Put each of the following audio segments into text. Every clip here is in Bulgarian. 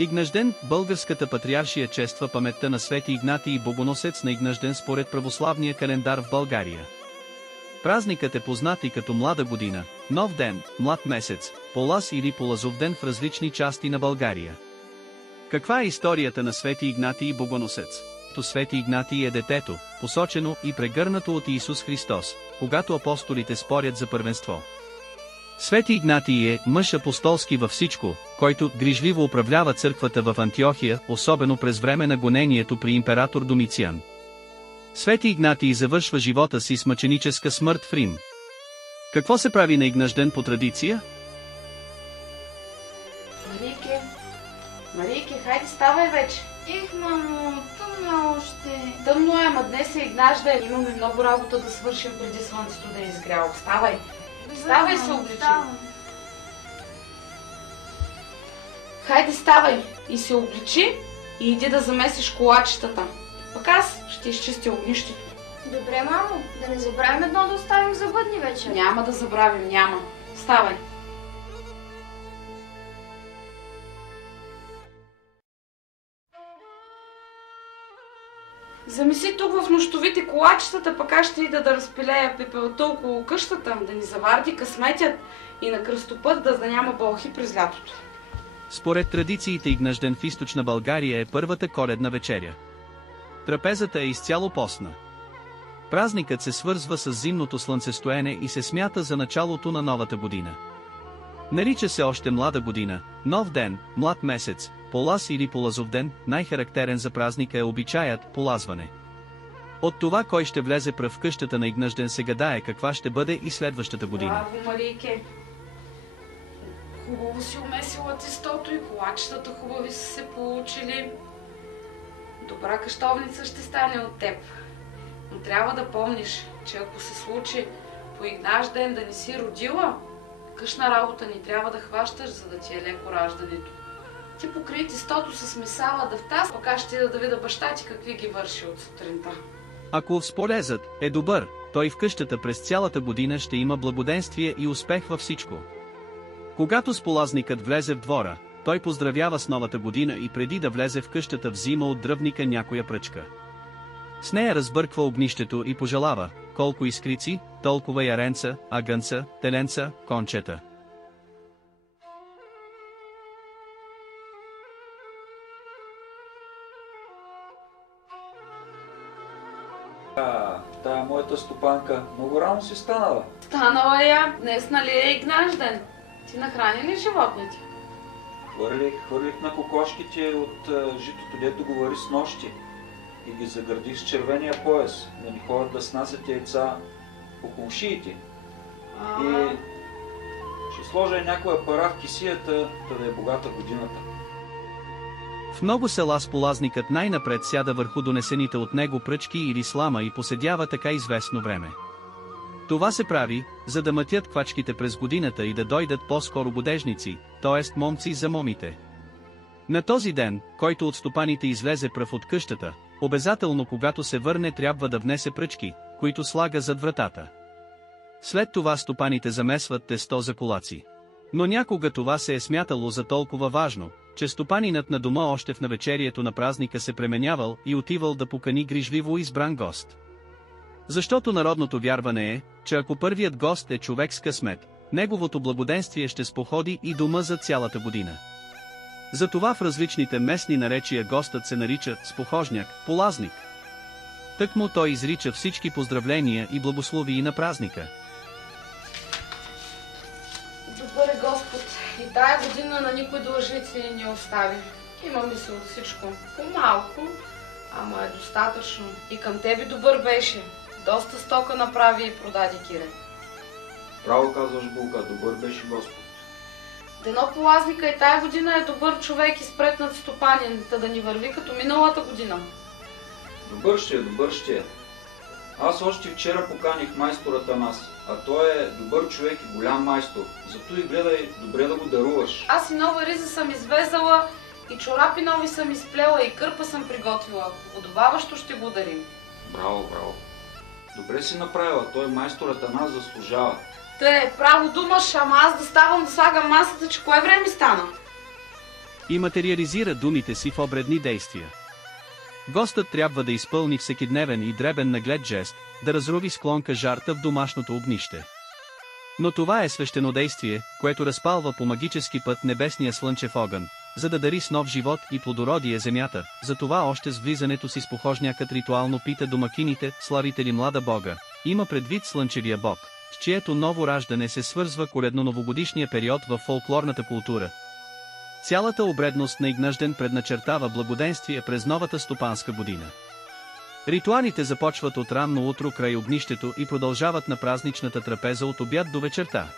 Игнажден, българската патриаршия чества паметта на Свети Игнатий Богоносец на Игнажден според православния календар в България. Празникът е познат и като Млада година, Нов ден, Млад месец, Полаз или Полазовден в различни части на България. Каква е историята на Свети Игнатий Богоносец? Свети Игнатий е детето, посочено и прегърнато от Исус Христос, когато апостолите спорят за първенство. Свети Игнатий е мъж апостолски във всичко, който грижливо управлява църквата в Антиохия, особено през време на гонението при император Домициан. Свети Игнатий завършва живота си с мъченическа смърт в Рим. Какво се прави на Игнажден по традиция? Марийке, хайде ставай вече. Ех, мамо, тъмно още. Тъмно е, ма днес е Игнажден. Имаме много работа да свършим преди слънцето да е изгряло. Ставай. Ставай, се обличи. Хайде, ставай и се обличи и иди да замесиш колачетата. Пък аз ще изчистя огнището. Добре, мамо, да не забравим едно да оставим за бъдни вечер. Няма да забравим, няма. Ставай. Замеси тук в нощовите колачетата, пък аз ще ида да разпилея пепелта около къщата, да ни заварди късметят и на кръстопът да няма бълхи през лятото. Според традициите Игнажден в източна България е първата коледна вечеря. Трапезата е изцяло постна. Празникът се свързва с зимното слънцестоене и се смята за началото на новата година. Нарича се още Млада година, Нов ден, Млад месец, Полаз или Полазовден. Най-характерен за празника е обичаят полазване. От това кой ще влезе пръв в къщата на Игнажден се гадае каква ще бъде и следващата година. Браво, Марийке! Хубаво си умесила тестото и колачетата хубави са се получили. Добра къщовница ще стане от теб. Но трябва да помниш, че ако се случи по Игнажден да не си родила, къщна работа ни трябва да хващаш, за да ти е леко раждането. Ти покрий тестото с месала да втас, пък аз ще да видя баща ти какви ги върши от сутринта. Ако сполезът е добър, той в къщата през цялата година ще има благоденствие и успех във всичко. Когато сполазникът влезе в двора, той поздравява с новата година и преди да влезе в къщата взима от дръвника някоя пръчка. С нея разбърква огнището и пожелава, колко искрици, толкова яренца, агънца, теленца, кончета. Тая моята стопанка много рано си станала. Станала я, днес нали е Игнажден. Ти нахрани ли животните? Хвърлих на кокошките от житото, дето го вари с нощи. И ги заградих с червения пояс, да ни ходят да снасят яйца по комшиите. И ще сложа и някоя пара в кисията, да е богата годината. В много села сполазникът най-напред сяда върху донесените от него пръчки или слама и поседява така известно време. Това се прави, за да мътят квачките през годината и да дойдат по-скоро годежници, т.е. момци за момите. На този ден, който от стопаните излезе пръв от къщата, обязателно когато се върне трябва да внесе пръчки, които слага зад вратата. След това стопаните замесват тесто за колаци. Но някога това се е смятало за толкова важно, че стопанинът на дома още в навечерието на празника се пременявал и отивал да покани грижливо избран гост. Защото народното вярване е, че ако първият гост е човек с късмет, неговото благоденствие ще споходи и дома за цялата година. Затова в различните местни наречия гостът се нарича спохожняк, полазник. Тъкмо той изрича всички поздравления и благословии на празника. Добър е Господ, и тая година на никой длъжници не ни остави. Имаме се от всичко. По-малко, ама е достатъчно. И към тебе добър беше. Доста стока направи и продади, Кире. Право казваш, Булка, добър беше Господ. Дено полазника и тая година е добър човек и спретнат стопанин, да ни върви като миналата година. Добър ще е, добър ще е. Аз още вчера поканих майстората нас, а той е добър човек и голям майстор. Зато и гледай добре да го даруваш. Аз и нова риза съм извезала, и чорапи нови съм изплела, и кърпа съм приготвила. Подобаващо ще го дарим. Браво, браво. Добре си направила, той майстората нас заслужава. Те, право думаш, ама аз да ставам да слагам масата, че кое време стана? и материализира думите си в обредни действия. Гостът трябва да изпълни всекидневен и дребен наглед жест, да разруви с клонка жарта в домашното огнище. Но това е свещенодействие, което разпалва по магически път небесния слънчев огън, за да дари с нов живот и плодородие земята. Затова още с влизането си с похожнякът ритуално пита домакините, славите ли млада бога. Има предвид слънчевия бог, с чието ново раждане се свързва коледно-новогодишния период в фолклорната култура. Цялата обредност на Игнажден предначертава благоденствие през новата стопанска година. Ритуалите започват от ранно утро край огнището и продължават на празничната трапеза от обяд до вечерта.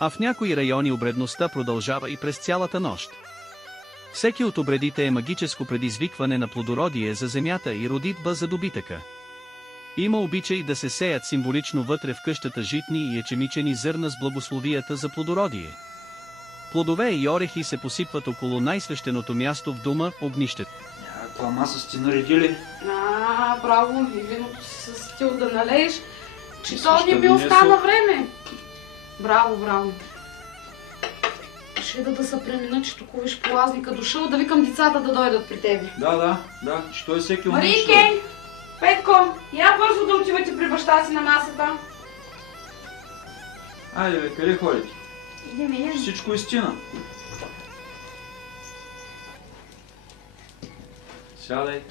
А в някои райони обредността продължава и през цялата нощ. Всеки от обредите е магическо предизвикване на плодородие за земята и родитба за добитъка. Има обичай да се сеят символично вътре в къщата житни и ечемичени зърна с благословията за плодородие. Плодове и орехи се посипват около най-свещеното място в дома – огнището. Каква маса сте наредили? Браво, и виното си със стил да налееш, че то Ще не ми донесо. остана време. Браво. Ще да се премина, че тук виж полазника дошъл, да викам децата да дойдат при тебе. Да, че той всеки умнище. Марийке! Петко, я бързо да отивате при баща си на масата. Айде бе, къде ходите? Идем. Всичко е истина. Сядай.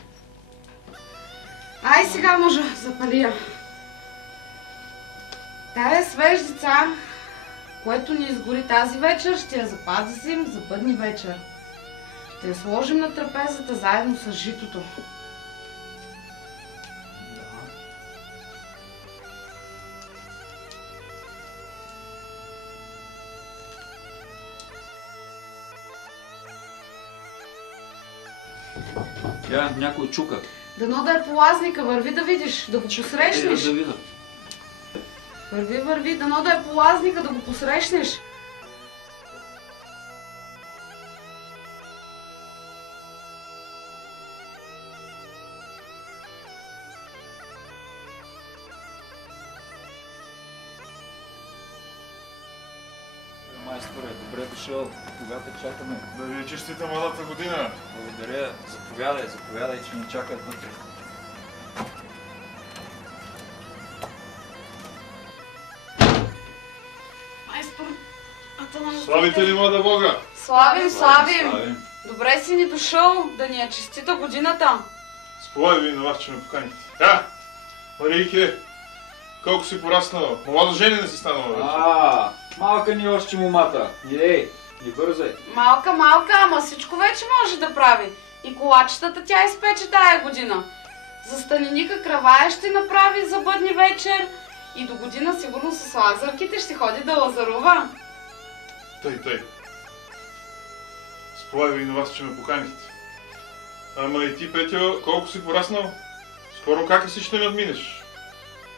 Ай сега мъжа, запалия. Тая свеждица, което ни изгори тази вечер, ще я запазим за бъдни вечер. Ще я сложим на трапезата заедно с житото. Някой чука. Дано да е полазника, върви да видиш, да го посрещнеш. Да видя. Върви, дано да е полазника, да го посрещнеш. Майсторе, добре дошъл. Кога те чакаме? Да ви честита младата година. Благодаря. Заповядай, че ни чакат вътре. Майстор, Атанас... Славите ли млада бога? Славим! Добре си ни дошъл, да ни е честита годината. Сповадай ви на вас, че ме поканите. Марийке, колко си пораснала. Млада жени не си станала вече. Малка ни още момата. Не бързай. Малка, ама всичко вече може да прави. И колачетата тя изпече тая година. За станиника кравая ще направи за бъдни вечер. И до година сигурно с лазарките ще ходи да лазарува. Тъй. Сповадай ви на вас, че ме поканите. Ама и ти, Петя, колко си пораснал? Скоро как си ще надминеш?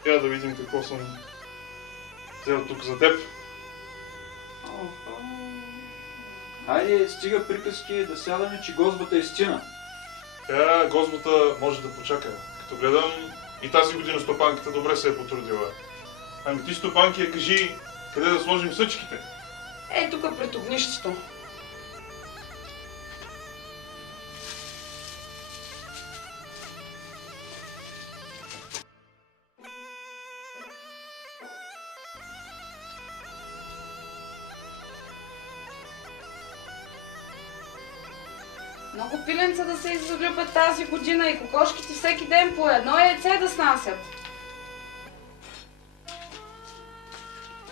Я да видим какво съм взел тук за теб. Хайде, стига приказки да сядаме, че гозбата е истина. Гозбата може да почака. Като гледам, и тази година стопанката добре се е потрудила. Ами ти, стопанки, кажи, къде да сложим съчките? Ей, тук пред огнището. Много пиленца да се излюбят тази година и кокошките всеки ден по едно яйце да снасят.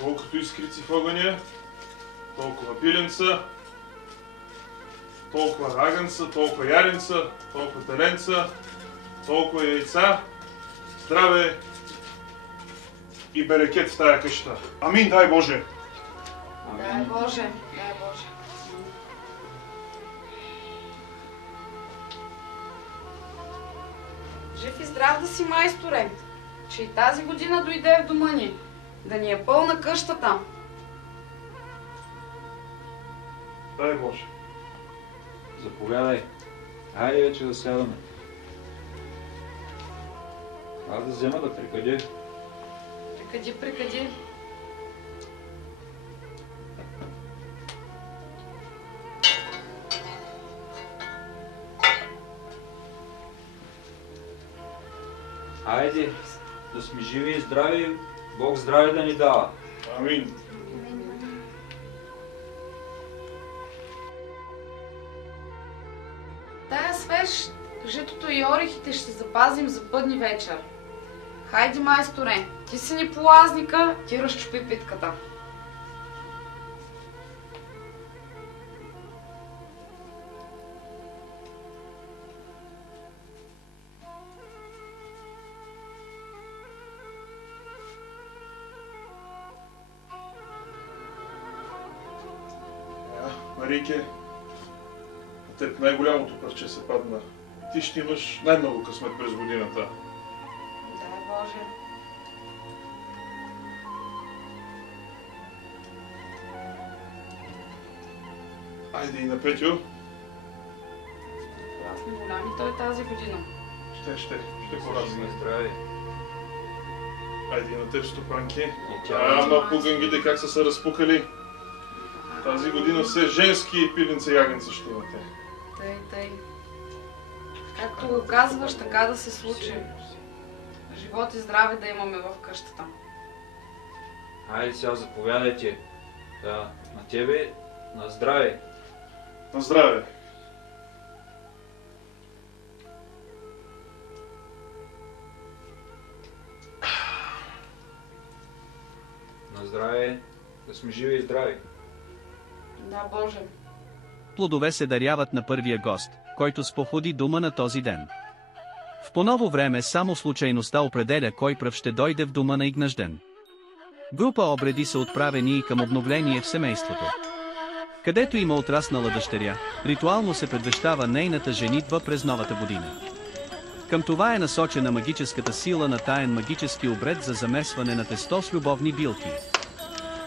Колкото искрици в огъня, толкова пиленца, толкова рагънца, толкова яренца, толкова теленца, толкова яйца, здраве и берекет в тая къща. Амин, дай Боже! Дай Боже! Жив и здрав да си, майсторе, че и тази година дойде в дома ни, да ни е пълна къщата. Дай Боже! Заповядай. Хайде вече да сядаме. Аз да взема да прикадя. Прикади. Айде, да сме живи и здрави, Бог здраве да ни дава. Амин. Тая свеж, житото и орехите ще запазим за бъдни вечер. Хайди, майсторе, ти си ни полазника, ти разчупи питката. Марийке, на теб най-голямото парче се падна. Ти ще имаш най-много късмет през годината. Дай Боже. Айде и на Петю. Порасне голям и той тази година. Ще Живи порасне. и здрави. Айде и на теб, Стопанки. И тя. Ама пугангите как са се разпукали. Тази година все женски пиленца и ягенца ще имате. Тъй. Както го казваш, така да се случи. Живот и здраве да имаме в къщата. Айде сега заповядайте. Да, на тебе, на здраве. На здраве! На здраве, да сме живи и здрави. Да, Боже. Плодове се даряват на първия гост, който споходи дома на този ден. В по-ново време само случайността определя кой пръв ще дойде в дома на Игнажден. Група обреди са отправени и към обновление в семейството. Където има отраснала дъщеря, ритуално се предвещава нейната женитба през новата година. Към това е насочена магическата сила на таен магически обред за замесване на тесто с любовни билки.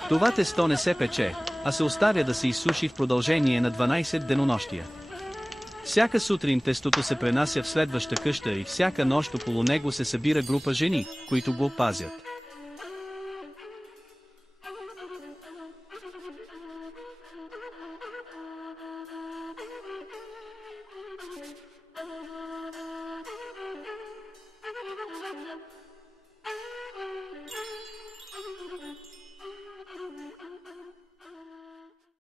Това тесто не се пече, а се оставя да се изсуши в продължение на 12 денонощия. Всяка сутрин тестото се пренася в следваща къща и всяка нощ около него се събира група жени, които го пазят.